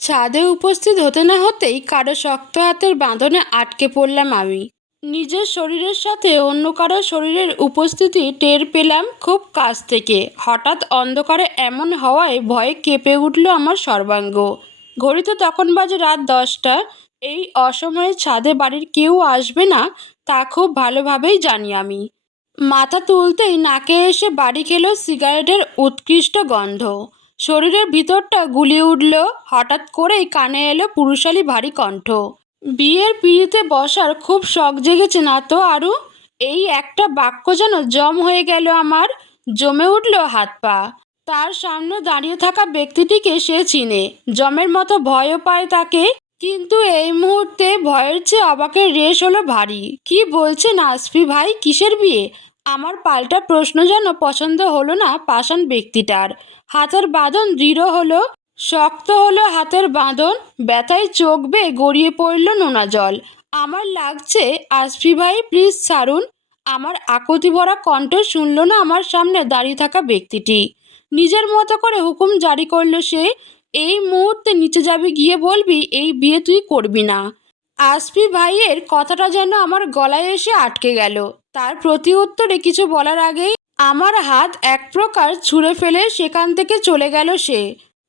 ছাদে উপস্থিত হতে না হতেই কারও শক্ত হাতের বাঁধনে আটকে পড়লাম আমি। নিজের শরীরের সাথে অন্য কারও শরীরের উপস্থিতি টের পেলাম খুব কাছ থেকে। হঠাৎ অন্ধকারে এমন হওয়ায় ভয়ে কেঁপে উঠল আমার সর্বাঙ্গ। ঘড়িতে তখন বাজে রাত দশটা। এই অসময়ে ছাদে বাড়ির কেউ আসবে না, তা খুব ভালোভাবেই জানি আমি। মাথা তুলতেই নাকে এসে বাড়ি খেলো সিগারেটের উৎকৃষ্ট গন্ধ। শরীরের ভিতরটা গুলিয়ে উঠল। হঠাৎ করেই কানে এলো পুরুষালী ভারী কণ্ঠ। বিয়ের পিড়িতে বসার খুব শখ জেগেছে না তো আরও এই একটা বাক্য যেন জম হয়ে গেল আমার। জমে উঠল হাত পা। তার সামনে দাঁড়িয়ে থাকা ব্যক্তিটিকে সে চিনে। জমের মতো ভয়ও পায় তাকে। কিন্তু এই মুহূর্তে ভয়ের চেয়ে অবাকের রেশ হলো ভারী। কি বলছেন আসফি ভাই? কিসের বিয়ে? আমার পাল্টা প্রশ্ন যেন পছন্দ হলো না পাষাণ ব্যক্তিটার। হাতের বাঁধন দৃঢ় হলো, শক্ত হলো হাতের বাঁধন, ব্যথায় চোখ বেয়ে গড়িয়ে পড়ল নোনা জল। আমার লাগছে আসফি ভাই প্লিজ ছাড়ুন। আমার আকুতি ভরা কণ্ঠ শুনল না আমার সামনে দাঁড়িয়ে থাকা ব্যক্তিটি। নিজের মতো করে হুকুম জারি করল সে, এই মুহূর্তে নিচে যাবি গিয়ে বলবি, এই বিয়ে তুই করবি না। আসফি ভাইয়ের কথাটা যেন আমার গলায় এসে আটকে গেল। তার প্রতি উত্তরে কিছু বলার আগেই আমার হাত এক প্রকার ছুঁড়ে ফেলে সেখান থেকে চলে গেল সে।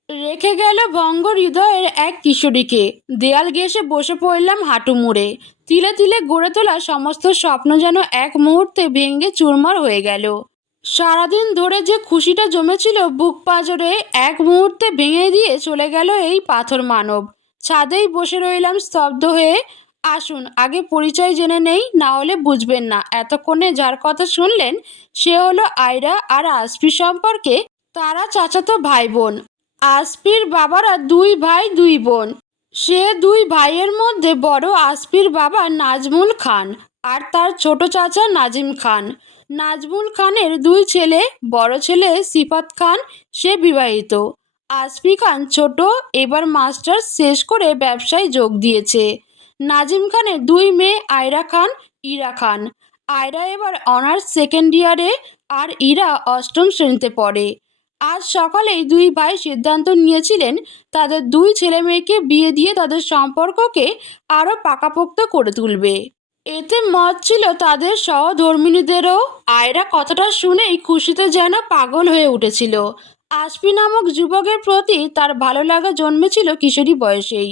রেখে গেল ভঙ্গ হৃদয়ের এক কিশোরীকে। দেয়াল ঘেঁষে বসে পড়লাম হাঁটু মুড়ে। তিলে তিলে গড়ে তোলা সমস্ত স্বপ্ন যেন এক মুহূর্তে ভেঙে চুরমার হয়ে গেল। সারাদিন ধরে যে খুশিটা জমেছিল বুক পাজরে, এক মুহূর্তে ভেঙে দিয়ে চলে গেল এই পাথর মানব। ছাদেই বসে রইলাম স্তব্ধ হয়ে আসুন, আগে পরিচয় জেনে নেই, না হলে বুঝবেন না। এতক্ষণে যার কথা শুনলেন, সে হলো আয়রা আর আসফি সম্পর্কে তারা চাচাতো ভাই বোন আসফির বাবারা দুই ভাই, দুই বোন। সে দুই ভাইয়ের মধ্যে বড় আসফির বাবা নাজমুল খান আর তার ছোট চাচা নাজিম খান। নাজমুল খানের দুই ছেলে, বড় ছেলে সিফাত খান, সে বিবাহিত। আসফি খান ছোট, এবার মাস্টার্স শেষ করে ব্যবসায় যোগ দিয়েছে। নাজিম খানের দুই মেয়ে আয়রা খান, ইরা খান। আয়রা এবার অনার্স সেকেন্ড ইয়ারে আর ইরা অষ্টম শ্রেণীতে পড়ে। আজ সকালেই দুই ভাই সিদ্ধান্ত নিয়েছিলেন তাদের দুই ছেলে মেয়েকে বিয়ে দিয়ে তাদের সম্পর্ককে আরও পাকাপোক্ত করে তুলবে। এতে মত ছিল তাদের সহধর্মিনীদেরও। আয়রা কথাটা শুনেই খুশিতে যেন পাগল হয়ে উঠেছিল। আশপি নামক যুবকের প্রতি তার ভালো লাগা জন্মেছিল কিশোরী বয়সেই।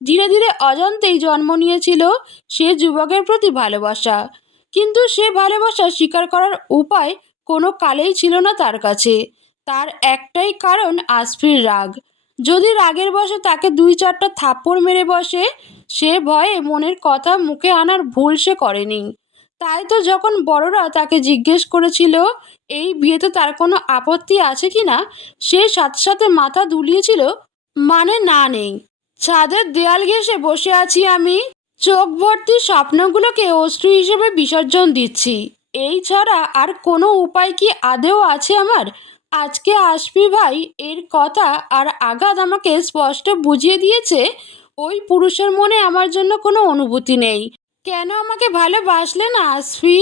ধীরে ধীরে অজান্তেই জন্ম নিয়েছিল সে যুবকের প্রতি ভালোবাসা। কিন্তু সে ভালোবাসা স্বীকার করার উপায় কোনো কালেই ছিল না তার কাছে। তার একটাই কারণ আসফির রাগ। যদি রাগের বসে তাকে দুই চারটা থাপ্পড় মেরে বসে, সে ভয়ে মনের কথা মুখে আনার ভুল সে করেনি। তাই তো যখন বড়রা তাকে জিজ্ঞেস করেছিল, এই বিয়েতে তার কোনো আপত্তি আছে কি না সে সাথে সাথে মাথা দুলিয়েছিল মানে না নেই। ছাদের দেয়াল ঘেঁষে বসে আছি আমি। চোখ ভর্তি স্বপ্নগুলোকে অশ্রু হিসেবে বিসর্জন দিচ্ছি। এই ছাড়া আর কোনো উপায় কি আদেও আছে আমার? আজকে আসবি ভাই, এর কথা আর আঘাত আমাকে স্পষ্ট বুঝিয়ে দিয়েছে। ওই পুরুষের মনে আমার জন্য কোনো অনুভূতি নেই। কেন আমাকে ভালোবাসলে না আসফি?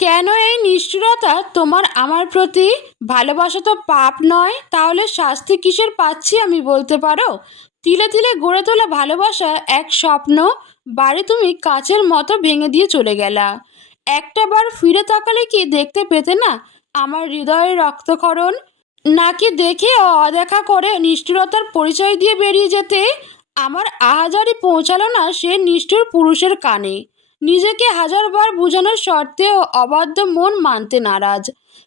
কেন এই নিষ্ঠুরতা তোমার আমার প্রতি? ভালোবাসা তো পাপ নয়, তাহলে শাস্তি কিসের পাচ্ছি আমি বলতে পারো? তিলে তিলে গড়ে তোলা ভালোবাসা এক স্বপ্ন, বাড়ি তুমি কাচের মতো ভেঙে দিয়ে চলে গেলা। একটা বার ফিরে তাকালে কি দেখতে পেতে না আমার হৃদয়ের রক্তক্ষরণ? নাকি দেখে অদেখা করে নিষ্ঠুরতার পরিচয় দিয়ে বেরিয়ে যেতে? আমার আহাজারি পৌঁছালো না সে নিষ্ঠুর পুরুষের কানে। নিজেকে হাজারবার বোঝানোর শর্তেও অবাধ্য মন মানতে নারাজ।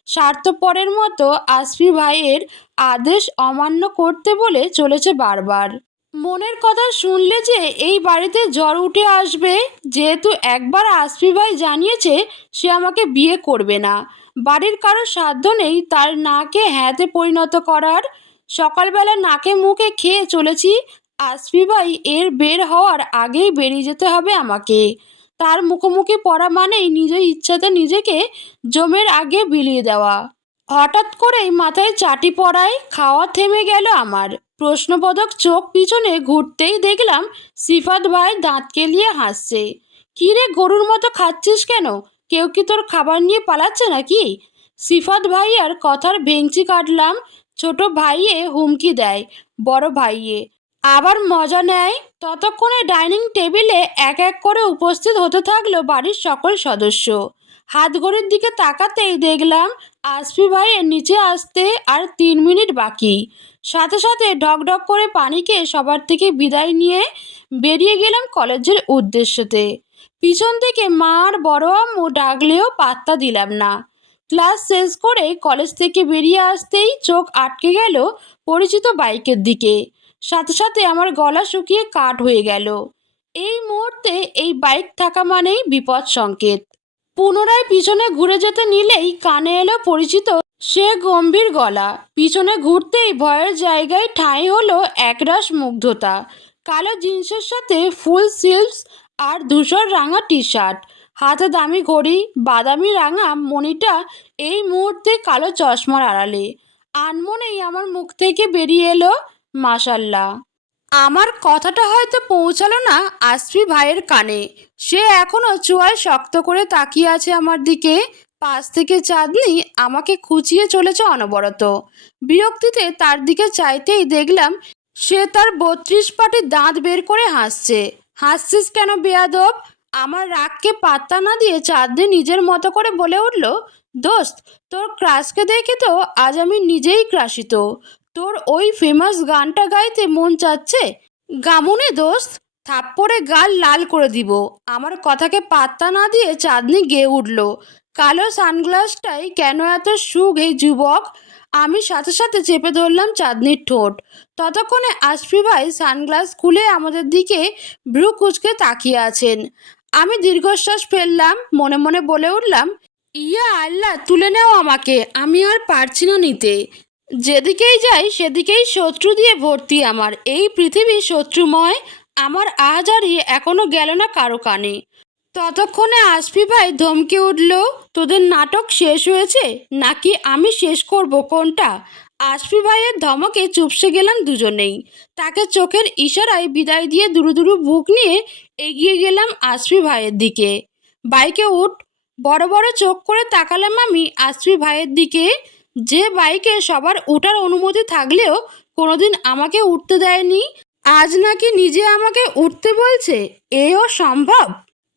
স্বার্থপরের মতো আসফি ভাইয়ের আদেশ অমান্য করতে বলে চলেছে বারবার। মনের কথা শুনলে যে এই বাড়িতে জ্বর উঠে আসবে, যেহেতু একবার আসফি ভাই জানিয়েছে সে আমাকে বিয়ে করবে না। বাড়ির কারও সাধ্য নেই তার নাকে হ্যাঁতে পরিণত করার। সকালবেলা নাকে মুখে খেয়ে চলেছি আসফি ভাই এর বের হওয়ার আগেই বেরিয়ে যেতে হবে আমাকে। তার মুখোমুখি পড়া মানেই নিজের ইচ্ছাতে নিজেকে জমের আগে বিলিয়ে দেওয়া। হঠাৎ করেই মাথায় চাটি পড়ায় খাওয়া থেমে গেল আমার। প্রশ্নবোধক চোখ পিছনে ঘুরতেই দেখলাম সিফাত ভাই দাঁত কেলিয়ে হাসছে। কী রে গরুর মতো খাচ্ছিস কেন? কেউ কি তোর খাবার নিয়ে পালাচ্ছে নাকি? সিফাত ভাইয়ার কথার ভেঙচি কাটলাম, ছোট ভাইয়ে হুমকি দেয়, বড় ভাইয়ে। আবার মজা নেয়, ততক্ষণে ডাইনিং টেবিলে এক এক করে উপস্থিত হতে থাকল বাড়ির সকল সদস্য। হাত ঘড়ির দিকে তাকাতেই দেখলাম আসফি ভাইয়ের নিচে আসতে আর তিন মিনিট বাকি। সাথে সাথে ঢকঢক করে পানিকে সবার থেকে বিদায় নিয়ে বেরিয়ে গেলাম কলেজের উদ্দেশ্যতে। পিছন থেকে মা আর বড় আম্মু ডাকলেও পাত্তা দিলাম না। ক্লাস শেষ করে কলেজ থেকে বেরিয়ে আসতেই চোখ আটকে গেল পরিচিত বাইকের দিকে। সাথে সাথে আমার গলা শুকিয়ে কাঠ হয়ে গেল। এই মুহূর্তে এই বাইক থাকা মানেই বিপদ সংকেত। পুনরায় পিছনে ঘুরে যেতে নিলেই কানে এলো পরিচিত সে গম্ভীর গলা। পিছনে ঘুরতেই ভয়ের জায়গায় ঠাঁই হলো একরাশ মুগ্ধতা। কালো জিন্সের সাথে ফুল সিলস আর ধূসর রাঙা টি শার্ট হাতে দামি ঘড়ি, বাদামি রাঙা মণিটা এই মুহূর্তে কালো চশমার আড়ালে। আনমনেই আমার মুখ থেকে বেরিয়ে এলো মাসাল্লাহ আমার কথাটা হয়তো পৌঁছালো না আসফি ভাইয়ের কানে। সে এখনও চুয়ায় শক্ত করে তাকিয়ে আছে আমার দিকে। পাশ থেকে চাঁদনি আমাকে খুঁচিয়ে চলেছে অনবরত। বিরক্তিতে তার দিকে চাইতেই দেখলাম সে তার বত্রিশ পাটি দাঁত বের করে হাসছে। হাসছিস কেন বেয়াদব? আমার রাগকে পাত্তা না দিয়ে চাঁদনি নিজের মতো করে বলে উঠল, দোস্ত, তোর ক্রাশকে দেখে তো আজ আমি নিজেই ক্রাশিত। তোর ওই ফেমাস গানটা গাইতে মন চাচ্ছে? গামুনে দোস্ত, থাপ্পড়ে গাল লাল করে দিব। আমার কথাকে পাত্তা না দিয়ে চাঁদনি গেয়ে উঠল। কালো সানগ্লাসটাই কেন এত সুখ এই যুবক? আমি সাথে সাথে চেপে ধরলাম চাঁদনির ঠোঁট। ততক্ষণে আশফি ভাই সানগ্লাস খুলে আমাদের দিকে ভ্রু কুচকে তাকিয়ে আছেন। আমি দীর্ঘশ্বাস ফেললাম, মনে মনে বলে উঠলাম, ইয়া আল্লাহ, তুলে নেও আমাকে, আমি আর পারছি না নিতে। যেদিকেই যাই, সেদিকেই শত্রু দিয়ে ভর্তি আমার। এই পৃথিবী শত্রুময়, আমার আজ আহাজারি এখনও গেল না কারও কানে। ততক্ষণে আসফি ভাই ধমকে উঠল, তোদের নাটক শেষ হয়েছে? নাকি আমি শেষ করব কোনটা? আসফি ভাইয়ের ধমকে চুপসে গেলাম দুজনেই। তাকে চোখের ইশারায় বিদায় দিয়ে দুরু দুরু বুক নিয়ে এগিয়ে গেলাম আসফি ভাইয়ের দিকে। বাইকে উঠ। বড় বড় চোখ করে তাকালাম আমি আসফি ভাইয়ের দিকে। যে বাইকে সবার ওঠার অনুমতি থাকলেও কোনোদিন আমাকে উঠতে দেয়নি। আজ নাকি নিজে আমাকে উঠতে বলছে? এও সম্ভব?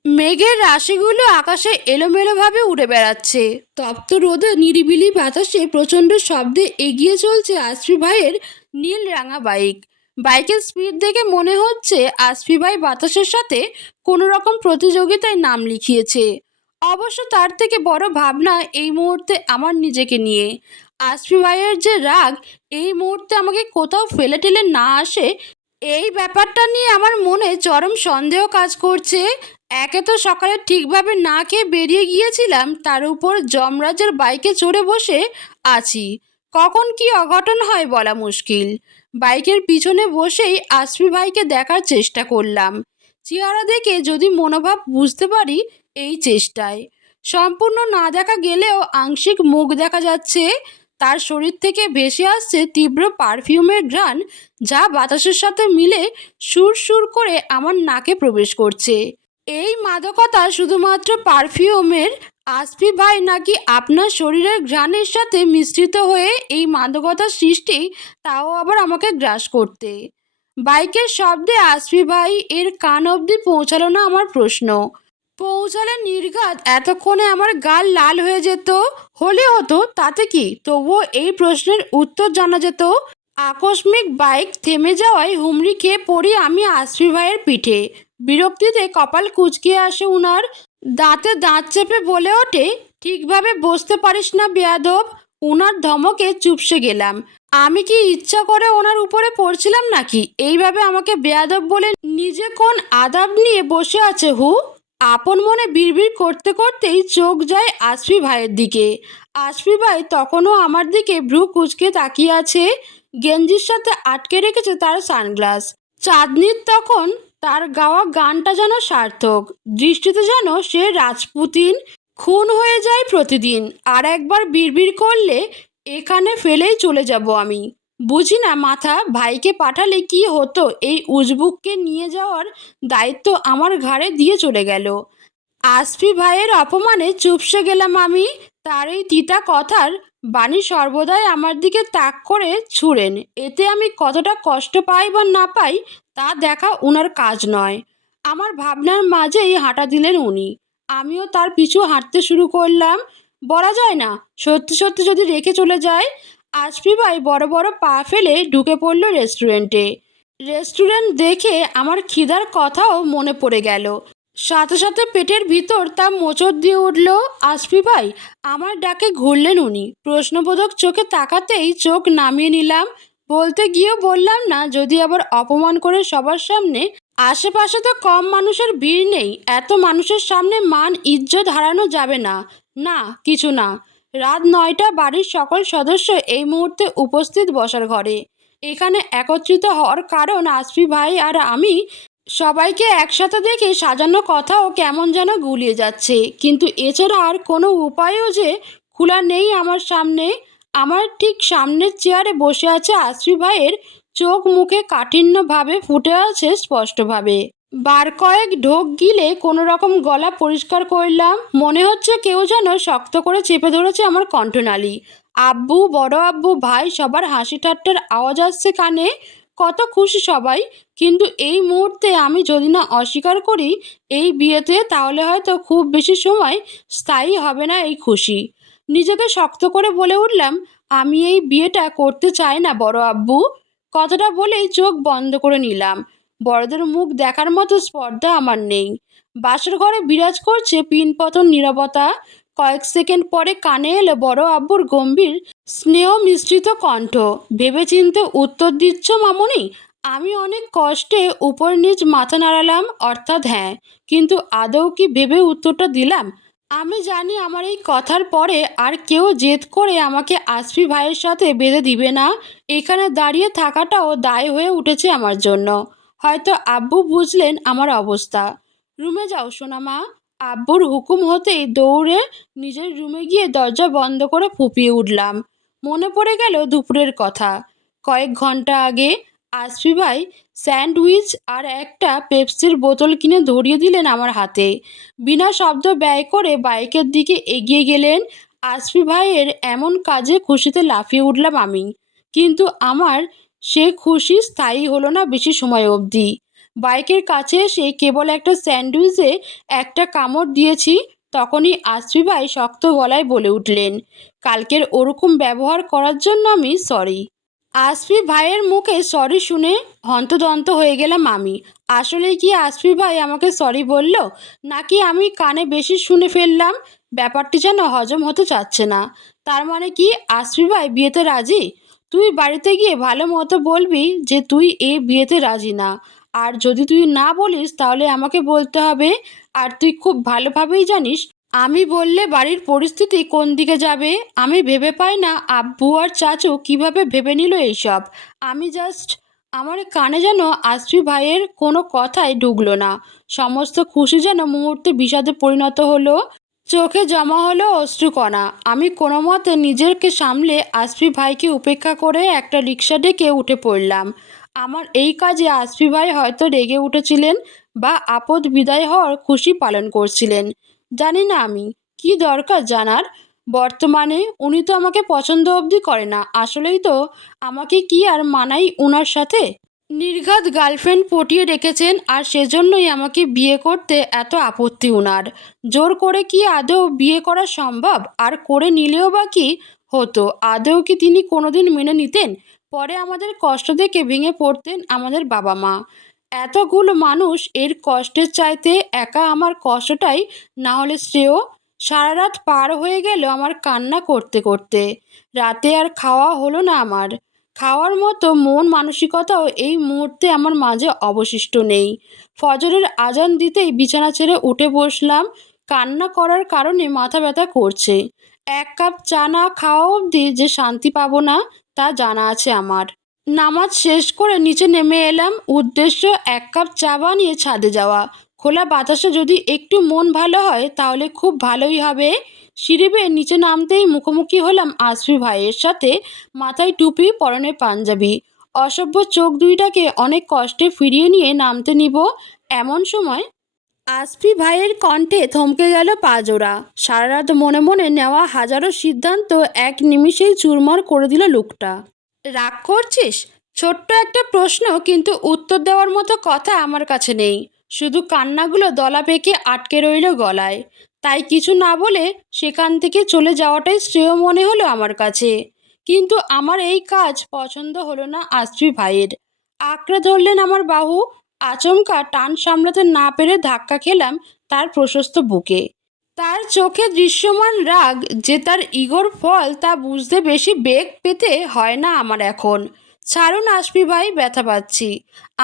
মেঘের রাশিগুলো আকাশে এলোমেলোভাবে উড়ে বেড়াচ্ছে। তপ্ত রোদে নিরিবিলি বাতাসে প্রচণ্ড শব্দে এগিয়ে চলছে আসফি ভাইয়ের নীল রাঙা বাইক। বাইকের স্পিড দেখে মনে হচ্ছে আসফি ভাই বাতাসের সাথে কোনো রকম প্রতিযোগিতায় নাম লিখিয়েছে। অবশ্য তার থেকে বড় ভাবনা এই মুহূর্তে আমার নিজেকে নিয়ে। আসফি ভাইয়ের যে রাগ, এই মুহূর্তে আমাকে কোথাও ফেলে টেলে না আসে, এই ব্যাপারটা নিয়ে আমার মনে চরম সন্দেহ কাজ করছে। একে তো সকালে ঠিকভাবে না খেয়ে বেরিয়ে গিয়েছিলাম, তার উপর যমরাজের বাইকে চড়ে বসে আছি। কখন কি অঘটন হয় বলা মুশকিল। বাইকের পিছনে বসেই আসফি ভাইকে দেখার চেষ্টা করলাম। চেহারা দেখে যদি মনোভাব বুঝতে পারি এই চেষ্টায়। সম্পূর্ণ না দেখা গেলেও আংশিক মুখ দেখা যাচ্ছে। তার শরীর থেকে ভেসে আসছে তীব্র পারফিউমের ঘ্রাণ, যা বাতাসের সাথে মিলে সুর সুর করে আমার নাকে প্রবেশ করছে। এই মাদকতা শুধুমাত্র পারফিউমের আসফি ভাই নাকি আপনার শরীরের ঘ্রাণের সাথে মিশ্রিত হয়ে এই মাদকতার সৃষ্টি, তাও আবার আমাকে গ্রাস করতে। বাইকের শব্দে আসফি ভাই এর কান অবধি পৌঁছালো না আমার প্রশ্ন। পৌঁছালে নির্ঘাত এতক্ষণে আমার গাল লাল হয়ে যেত। হলে হতো, তাতে কি? তবুও এই প্রশ্নের উত্তর জানা যেত। আকস্মিক বাইক থেমে যাওয়ায় হুমড়ি খেয়ে পড়ি আমি আসফি ভাইয়ের পিঠে। বিরক্তিতে কপাল কুচকে আসে উনার। দাঁতে দাঁত চেপে বলে ওঠে, ঠিকভাবে বসতে পারিস না বেয়াদব। উনার ধমকে চুপসে গেলাম। আমি কি ইচ্ছা করে ওনার উপরে পড়ছিলাম নাকি? এইভাবে আমাকে বেয়াদব বলে নিজে কোন আদাব নিয়ে বসে আছে হু? আপন মনে বিড়বিড় করতে করতেই চোখ যায় আসফি ভাইয়ের দিকে। আসফি ভাই তখনও আমার দিকে ভ্রু কুচকে তাকিয়ে আছে। গেঞ্জির সাথে আটকে রেখেছে তার সানগ্লাস। চাঁদনির তখন তার গাওয়া গানটা যেন সার্থক, দৃষ্টিতে যেন সে রাজপুতিন। খুন হয়ে যায় প্রতিদিন, আর একবার বিড়বিড় করলে এখানে ফেলেই চলে যাব আমি। বুঝি না মাথা, ভাইকে পাঠালে কি হতো? এই উজবুককে নিয়ে যাওয়ার দায়িত্ব আমার ঘাড়ে দিয়ে চলে গেল। আসফি ভাইয়ের অপমানে চুপসে গেলাম আমি। তার এই তিতা কথার বাণী সর্বদাই আমার দিকে তাক করে ছুঁড়েন। এতে আমি কতটা কষ্ট পাই বা না পাই, তা দেখা উনার কাজ নয়। আমার ভাবনার মাঝেই হাঁটা দিলেন উনি। আমিও তার পিছু হাঁটতে শুরু করলাম। বলা যায় না, সত্যি সত্যি যদি রেখে চলে যায় আশফি ভাই, বড় বড় পা ফেলে ঢুকে পড়ল রেস্টুরেন্টে। রেস্টুরেন্ট দেখে আমার খিদার কথাও মনে পড়ে গেল। সাথে সাথে পেটের ভিতর তা মোচড় দিয়ে উঠল আশফি ভাই, আমার ডাকে ঘুরলেন উনি। প্রশ্নবোধক চোখে তাকাতেই চোখ নামিয়ে নিলাম। বলতে গিয়েও বললাম না, যদি আবার অপমান করে সবার সামনে, আশেপাশে তো কম মানুষের ভিড় নেই, এত মানুষের সামনে মান ইজ্জত হারানো যাবে না। না, কিছু না। রাত নয়টা বাড়ির সকল সদস্য এই মুহূর্তে উপস্থিত বসার ঘরে। এখানে একত্রিত হওয়ার কারণ আসফি ভাই আর আমি সবাইকে একসাথে দেখে সাজানো কথাও কেমন যেন গুলিয়ে যাচ্ছে। কিন্তু এছাড়া আর কোনো উপায়ও যে খোলা নেই আমার সামনে। আমার ঠিক সামনের চেয়ারে বসে আছে আশফি ভাইয়ের চোখ মুখে কাঠিন্যভাবে ফুটে আছে স্পষ্টভাবে। বার কয়েক ঢোক গিলে কোনো রকম গলা পরিষ্কার করলাম। মনে হচ্ছে কেউ যেন শক্ত করে চেপে ধরেছে আমার কণ্ঠনালী। আব্বু, বড় আব্বু, ভাই সবার হাসি ঠাট্টার আওয়াজ আসছে কানে। কত খুশি সবাই। কিন্তু এই মুহূর্তে আমি যদি না অস্বীকার করি, এই বিয়েতে তাহলে হয়তো খুব বেশি সময় স্থায়ী হবে না এই খুশি। নিজেকে শক্ত করে বলে উঠলাম, আমি এই বিয়েটা করতে চাই না বড় আব্বু। কথাটা বলেই চোখ বন্ধ করে নিলাম। বড়দের মুখ দেখার মতো স্পর্ধা আমার নেই। বাসর ঘরে বিরাজ করছে পিনপতন নীরবতা। কয়েক সেকেন্ড পরে কানে এলো বড় আব্বুর গম্ভীর, স্নেহ মিশ্রিত কণ্ঠ। ভেবেচিন্তে উত্তর দিচ্ছ মামনি? আমি অনেক কষ্টে উপর নিচ মাথা নাড়ালাম, অর্থাৎ হ্যাঁ। কিন্তু আদৌ কি ভেবে উত্তরটা দিলাম? আমি জানি আমার এই কথার পরে আর কেউ জেদ করে আমাকে আসফি ভাইয়ের সাথে বেঁধে দিবে না। এখানে দাঁড়িয়ে থাকাটাও দায় হয়ে উঠেছে আমার জন্য। হয়তো আব্বু বুঝলেন আমার অবস্থা। রুমে যাও, সোনামা। আব্বুর হুকুম হতেই দৌড়ে নিজের রুমে গিয়ে দরজা বন্ধ করে ফুপিয়ে উঠলাম। মনে পড়ে গেল দুপুরের কথা। কয়েক ঘণ্টা আগে আসফি ভাই স্যান্ডউইচ আর একটা পেপসির বোতল কিনে ধরিয়ে দিলেন আমার হাতে। বিনা শব্দ ব্যয় করে বাইকের দিকে এগিয়ে গেলেন আসফি ভাইয়ের এমন কাজে খুশিতে লাফিয়ে উঠলাম আমি। কিন্তু আমার সে খুশি স্থায়ী হলো না বেশি সময় অবধি। বাইকের কাছে এসে কেবল একটা স্যান্ডউইচে একটা কামড় দিয়েছি, তখনই ভাই শক্ত গলায় বলে উঠলেন, কালকের ওরকম ব্যবহার করার জন্য আমি সরি আসফি ভাইয়ের মুখে সরি শুনে হন্তদন্ত হয়ে গেলাম আমি। আসলে কি আসফি ভাই আমাকে সরি বলল? নাকি আমি কানে বেশি শুনে ফেললাম? ব্যাপারটি যেন হজম হতে চাচ্ছে না। তার মানে কি আসফি ভাই বিয়েতে রাজি? তুই বাড়িতে গিয়ে ভালো মতো বলবি যে তুই এই বিয়েতে রাজি না। আর যদি তুই না বলিস, তাহলে আমাকে বলতে হবে। আর তুই খুব ভালোভাবেই জানিস, আমি বললে বাড়ির পরিস্থিতি কোন দিকে যাবে? আমি ভেবে পাই না আব্বু আর চাচু কীভাবে ভেবে নিল এইসব। আমি জাস্ট আমার কানে যেন আশফি ভাইয়ের কোনো কথাই ঢুকলো না। সমস্ত খুশি যেন মুহূর্তে বিষাদে পরিণত হলো। চোখে জমা হলো অশ্রুকণা। আমি কোনো মতে নিজেকে সামলে আশফি ভাইকে উপেক্ষা করে একটা রিক্সা ডেকে উঠে পড়লাম। আমার এই কাজে আশফি ভাই হয়তো রেগে উঠেছিলেন বা আপদ বিদায় হওয়ার খুশি পালন করছিলেন। জানি না আমি, কি দরকার জানার? বর্তমানে উনি তো আমাকে পছন্দ অবধি করে না, আসলেই তো আমাকে কি আর মানাই উনার সাথে? নির্ঘাত গার্লফ্রেন্ড পটিয়ে রেখেছেন আর সেজন্যই আমাকে বিয়ে করতে এত আপত্তি উনার। জোর করে কি আদৌ বিয়ে করা সম্ভব? আর করে নিলেও বা কি হতো? আদৌ কি তিনি কোনোদিন মেনে নিতেন? পরে আমাদের কষ্ট দেখে ভেঙে পড়তেন আমাদের বাবা মা। এতগুলো মানুষ এর কষ্টের চাইতে একা আমার কষ্টটাই না হলে শ্রেয়। সারা রাত পার হয়ে গেল আমার কান্না করতে করতে। রাতে আর খাওয়া হলো না আমার। খাওয়ার মতো মন মানসিকতাও এই মুহূর্তে আমার মাঝে অবশিষ্ট নেই। ফজরের আজান দিতেই বিছানা ছেড়ে উঠে বসলাম। কান্না করার কারণে মাথা ব্যথা করছে। এক কাপ চা না খাওয়া অবধি যে শান্তি পাবো না, তা জানা আছে আমার। নামাজ শেষ করে নিচে নেমে এলাম। উদ্দেশ্য এক কাপ চা বানিয়ে ছাদে যাওয়া। খোলা বাতাসে যদি একটু মন ভালো হয়, তাহলে খুব ভালোই হবে। সিঁড়ি নিচে নামতেই মুখোমুখি হলাম আসফি ভাইয়ের সাথে মাথায় টুপি, পরনে পাঞ্জাবি। অসভ্য চোখ দুইটাকে অনেক কষ্টে ফিরিয়ে নিয়ে নামতে নিব এমন সময়। আসফি ভাইয়ের কণ্ঠে থমকে গেল পাজোড়া সারা রাত মনে মনে নেওয়া হাজারো সিদ্ধান্ত এক নিমিষেই চুরমার করে দিল লোকটা। রাগ করছিস? ছোট্ট একটা প্রশ্ন কিন্তু উত্তর দেওয়ার মতো কথা আমার কাছে নেই। শুধু কান্নাগুলো দলা পেকে আটকে রইল গলায়। তাই কিছু না বলে সেখান থেকে চলে যাওয়াটাই শ্রেয় মনে হলো আমার কাছে। কিন্তু আমার এই কাজ পছন্দ হলো না আসফি ভাইয়ের। আঁকড়ে ধরলেন আমার বাহু, আচমকা টান সামলাতে না পেরে ধাক্কা খেলাম তার প্রশস্ত বুকে। তার চোখে দৃশ্যমান রাগ যে তার ইগোর ফল তা বুঝতে বেশি বেগ পেতে হয় না আমার এখন। ছাড়ুন আসবি ভাই, ব্যথা পাচ্ছি।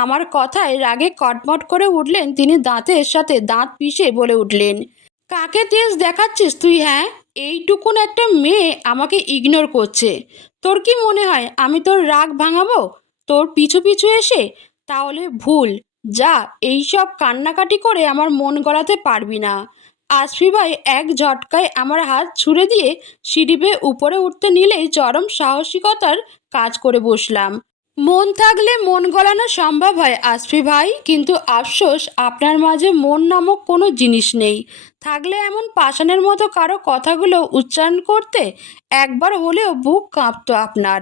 আমার কথায় রাগে কটমট করে উঠলেন তিনি দাঁতের সাথে দাঁত পিষে বলে উঠলেন, কাকে তেজ দেখাচ্ছিস তুই হ্যাঁ? এইটুকুন একটা মেয়ে আমাকে ইগনোর করছে। তোর কি মনে হয় আমি তোর রাগ ভাঙাবো? তোর পিছু পিছু এসে? তাহলে ভুল। যা, এইসব কান্নাকাটি করে আমার মন গলাতে পারবি না। আসফি ভাই এক ঝটকায় আমার হাত ছুঁড়ে দিয়ে সিঁড়ি বেয়ে উপরে উঠতে নিলেই চরম সাহসিকতার কাজ করে বসলাম। মন থাকলে মন গলানো সম্ভব হয় আসফি ভাই, কিন্তু আফসোস, আপনার মাঝে মন নামক কোনো জিনিস নেই। থাকলে এমন পাষাণের মতো কারও কথাগুলো উচ্চারণ করতে একবার হলেও বুক কাঁপতো আপনার।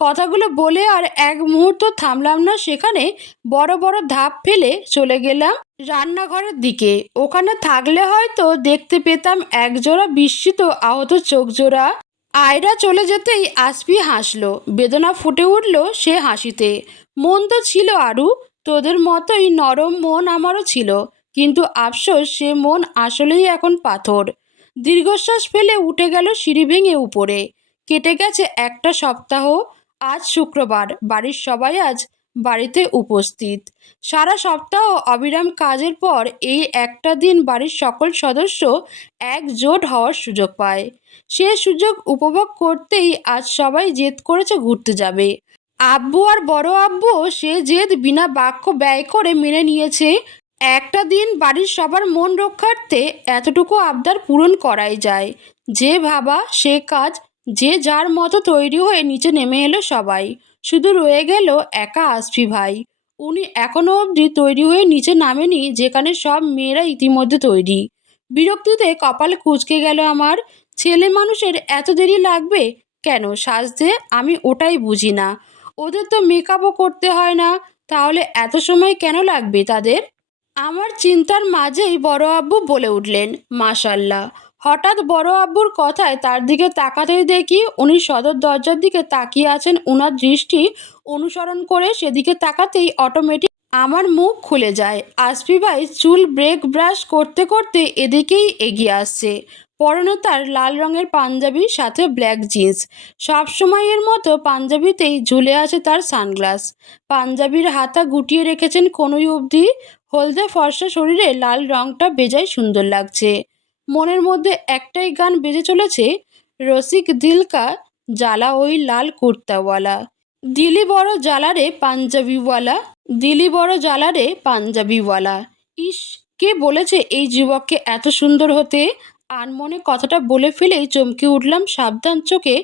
কথাগুলো বলে আর এক মুহূর্ত থামলাম না সেখানে বড় বড় ধাপ ফেলে চলে গেলাম রান্নাঘরের দিকে। ওখানে থাকলে হয়তো দেখতে পেতাম একজোড়া বিস্মিত আহত চোখ জোড়া আয়রা চলে যেতেই আসবি হাসলো। বেদনা ফুটে উঠল সে হাসিতে। মন তো ছিল আরু, তোদের মতোই নরম মন আমারও ছিল। কিন্তু আফসোস, সে মন আসলেই এখন পাথর। দীর্ঘশ্বাস ফেলে উঠে গেল সিঁড়ি ভেঙে উপরে। কেটে গেছে একটা সপ্তাহ। আজ শুক্রবার, বাড়ির সবাই আজ বাড়িতে উপস্থিত। সারা সপ্তাহ অবিরাম কাজের পর এই একটা দিন বাড়ির সকল সদস্য একজোট হওয়ার সুযোগ পায়। সে সুযোগ উপভোগ করতেই আজ সবাই জেদ করেছে ঘুরতে যাবে। আব্বু আর বড় আব্বু সে জেদ বিনা বাক্য ব্যয় করে মেনে নিয়েছে, একটা দিন বাড়ির সবার মন রক্ষার্থে এতটুকু আবদার পূরণ করাই যায়। যে ভাবা সে কাজ যে যার মতো তৈরি হয়ে নিচে নেমে এলো সবাই। শুধু রয়ে গেল একা আসফি ভাই। উনি এখনও অবধি তৈরি হয়ে নিচে নামেনি, যেখানে সব মেয়েরা ইতিমধ্যে তৈরি। বিরক্তিতে কপাল কুঁচকে গেল আমার। ছেলে মানুষের এত দেরি লাগবে কেন? সাজতে আমি ওটাই বুঝি না। ওদের তো মেকআপও করতে হয় না। তাহলে এত সময় কেন লাগবে তাদের? আমার চিন্তার মাঝেই বড় আব্বু বলে উঠলেন, মাশাল্লাহ। হঠাৎ বড় আব্বুর কথায় তার দিকে তাকাতেই দেখি উনি সদর দরজার দিকে তাকিয়ে আছেন ওনার দৃষ্টি অনুসরণ করে সেদিকে তাকাতেই অটোমেটিক আমার মুখ খুলে যায়। আসফি ভাই চুল ব্রেক ব্রাশ করতে করতে এদিকেই এগিয়ে আসছে। পরনে তার লাল রঙের পাঞ্জাবি সাথে ব্ল্যাক জিন্স সবসময়ের মতো পাঞ্জাবিতেই ঝুলে আছে তার সানগ্লাস পাঞ্জাবির হাতা গুটিয়ে রেখেছেন কোনোই অবধি। হলদে ফর্সা শরীরে লাল রঙটা বেজায় সুন্দর লাগছে। মনের মধ্যে একটাই গান বেজে চলেছে, রসিক দিলকা, জ্বালা ওই লাল কুর্তাওয়ালা। দিলি বড় জ্বালারে পাঞ্জাবিওয়ালা, দিলি বড় জ্বালারে পাঞ্জাবিওয়ালা। ইস, কে বলেছে এই যুবককে এত সুন্দর হতে? আনমনে কথাটা বলে ফেলেই চমকে উঠলাম সাবধান চোখে।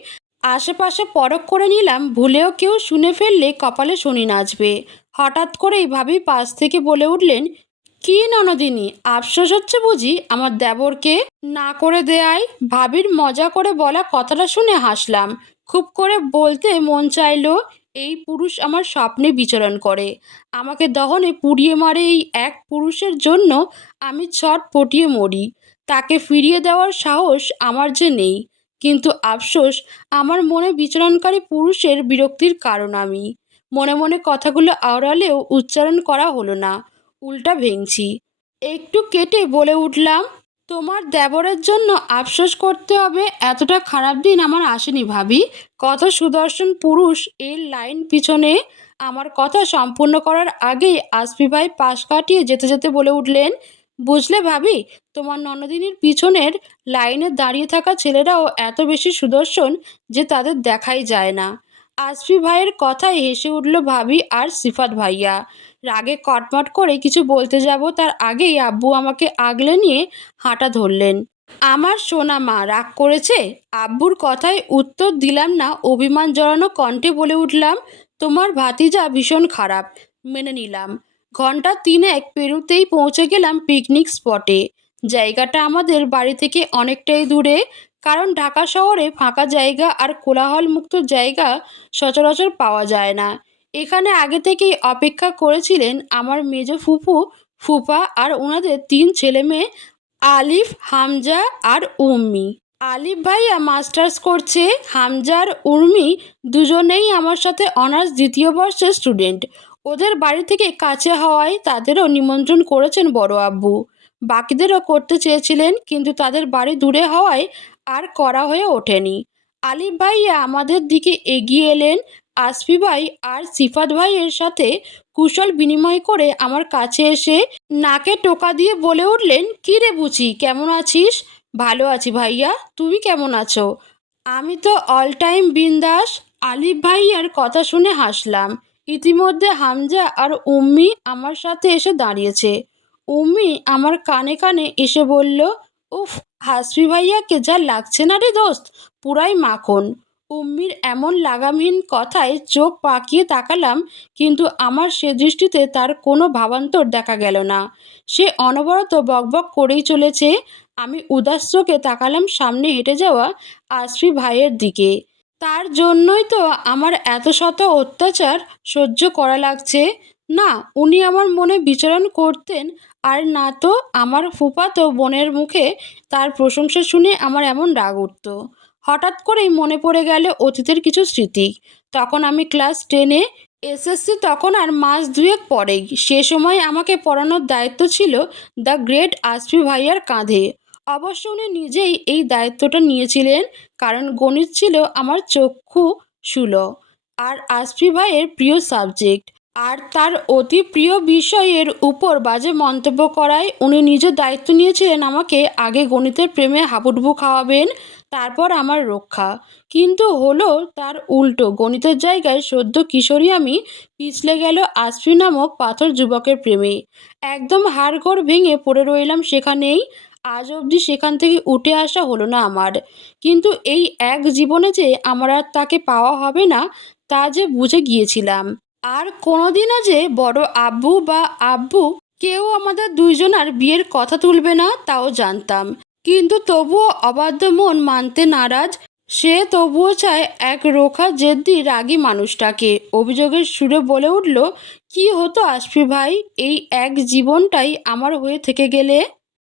আশেপাশে পরখ করে নিলাম, ভুলেও কেউ শুনে ফেললে কপালে শনি নাচবে। হঠাৎ করেই ভাবি পাশ থেকে বলে উঠলেন কি ননদিনী? আফসোস হচ্ছে বুঝি আমার দেবরকে না করে দেয়াই ভাবির মজা করে বলা কথাটা শুনে হাসলাম। খুব করে বলতে মন চাইলো, এই পুরুষ আমার স্বপ্নে বিচরণ করে। আমাকে দহনে পুড়িয়ে মারে এই এক পুরুষের জন্য আমি ছট পটিয়ে মরি। তাকে ফিরিয়ে দেওয়ার সাহস আমার যে নেই। কিন্তু আফসোস, আমার মনে বিচরণকারী পুরুষের বিরক্তির কারণ আমি। মনে মনে কথাগুলো আওড়ালেও উচ্চারণ করা হলো না। উল্টা ভেঙছি। একটু কেটে বলে উঠলাম, তোমার দেবরের জন্য আফসোস করতে হবে, এতটা খারাপ দিন আমার আসেনি ভাবি। কত সুদর্শন পুরুষ এর লাইন পিছনে আমার কথা সম্পূর্ণ করার আগেই আসফি ভাই পাশ কাটিয়ে যেতে যেতে বলে উঠলেন, বুঝলে ভাবি, তোমার ননদিনীর পিছনের লাইনে দাঁড়িয়ে থাকা ছেলেরাও এত বেশি সুদর্শন যে তাদের দেখাই যায় না। আসফি ভাইয়ের কথায় হেসে উঠল ভাবি আর সিফাত ভাইয়া। রাগে কটমট করে কিছু বলতে যাব, তার আগেই আব্বু আমাকে আগলে নিয়ে হাঁটা ধরলেন। আমার সোনা মা, রাগ করেছে? আব্বুর কথায় উত্তর দিলাম না, অভিমান জড়ানো কণ্ঠে বলে উঠলাম, তোমার ভাতিজা ভীষণ খারাপ। মেনে নিলাম। ঘণ্টা তিনেক পেরুতেই পৌঁছে গেলাম পিকনিক স্পটে। জায়গাটা আমাদের বাড়ি থেকে অনেকটাই দূরে, কারণ ঢাকা শহরে ফাঁকা জায়গা আর কোলাহলমুক্ত জায়গা সচরাচর পাওয়া যায় না। এখানে আগে থেকেই অপেক্ষা করেছিলেন আমার মেজ ফুফু ফুফা আর ওনাদের তিন ছেলে মেয়ে, আলিফ, হামজা আর উম্মি। আলিফ ভাইয়া মাস্টার্স করছে, হামজা আর উর্মি দুজনেই আমার সাথে অনার্স দ্বিতীয় বর্ষের স্টুডেন্ট। ওদের বাড়ি থেকে কাছে হওয়ায় তাদেরও নিমন্ত্রণ করেছেন বড় আব্বু। বাকিদেরও করতে চেয়েছিলেন, কিন্তু তাদের বাড়ি দূরে হওয়ায় আর করা হয়ে ওঠেনি। আলিফ ভাইয়া আমাদের দিকে এগিয়ে এলেন আসফি ভাই আর সিফাত ভাইয়ের সাথে কুশল বিনিময় করে আমার কাছে এসে নাকে টোকা দিয়ে বলে উঠলেন, কী রে বুচি, কেমন আছিস? ভালো আছি ভাইয়া, তুমি কেমন আছো? আমি তো অল টাইম বিন্দাস। আলিফ ভাইয়ার কথা শুনে হাসলাম। ইতিমধ্যে হামজা আর উম্মি আমার সাথে এসে দাঁড়িয়েছে। উম্মি আমার কানে কানে এসে বলল, উফ, হাসফি ভাইয়াকে যা লাগছে না রে দোস্ত, পুরাই মাখন। উম্মির এমন লাগামহীন কথায় চোখ পাকিয়ে তাকালাম, কিন্তু আমার সে দৃষ্টিতে তার কোনো ভাবান্তর দেখা গেল না। সে অনবরত বকবক করেই চলেছে। আমি উদাস চোখে তাকালাম সামনে হেঁটে যাওয়া আশফি ভাইয়ের দিকে। তার জন্যই তো আমার এত শত অত্যাচার সহ্য করা লাগছে। না, উনি আমার মনে বিচরণ করতেন, আর না তো আমার ফুফাতো বোনের মুখে তার প্রশংসা শুনে আমার এমন রাগ উঠত। হঠাৎ করেই মনে পড়ে গেল অতীতের কিছু স্মৃতি। তখন আমি ক্লাস টেনে এসএসসি তখন আর মাস দুয়েক পরেই। সে সময় আমাকে পড়ানোর দায়িত্ব ছিল দ্য গ্রেট আসফি ভাইয়ার কাঁধে। অবশ্য উনি নিজেই এই দায়িত্বটা নিয়েছিলেন, কারণ গণিত ছিল আমার চক্ষু শুল আর আসফি ভাইয়ের প্রিয় সাবজেক্ট। আর তার অতি প্রিয় বিষয়ের উপর বাজে মন্তব্য করায় উনি নিজের দায়িত্ব নিয়েছিলেন আমাকে আগে গণিতের প্রেমে হাবুডুবু খাওয়াবেন তারপর আমার রক্ষা। কিন্তু হলো তার উল্টো। গণিতের জায়গায় সদ্য কিশোরী আমি পিছলে গেল আসফি নামক পাথর যুবকের প্রেমে। একদম হাড়গোড় ভেঙে পড়ে রইলাম সেখানেই। আজ অবধি সেখান থেকে উঠে আসা হলো না আমার। কিন্তু এই এক জীবনে যে আমার আর তাকে পাওয়া হবে না, তা যে বুঝে গিয়েছিলাম। আর কোনোদিনও যে বড় আব্বু বা আব্বু কেউ আমাদের দুইজনার বিয়ের কথা তুলবে না, তাও জানতাম। কিন্তু তবুও অবাধ্য মন মানতে নারাজ, সে তবুও চায় এক রোখা জেদ্দি রাগী মানুষটাকে। অভিযোগের সুরে বলে উঠল, কি হতো আসফি ভাই? এই এক জীবনটাই আমার হয়ে থেকে গেলে?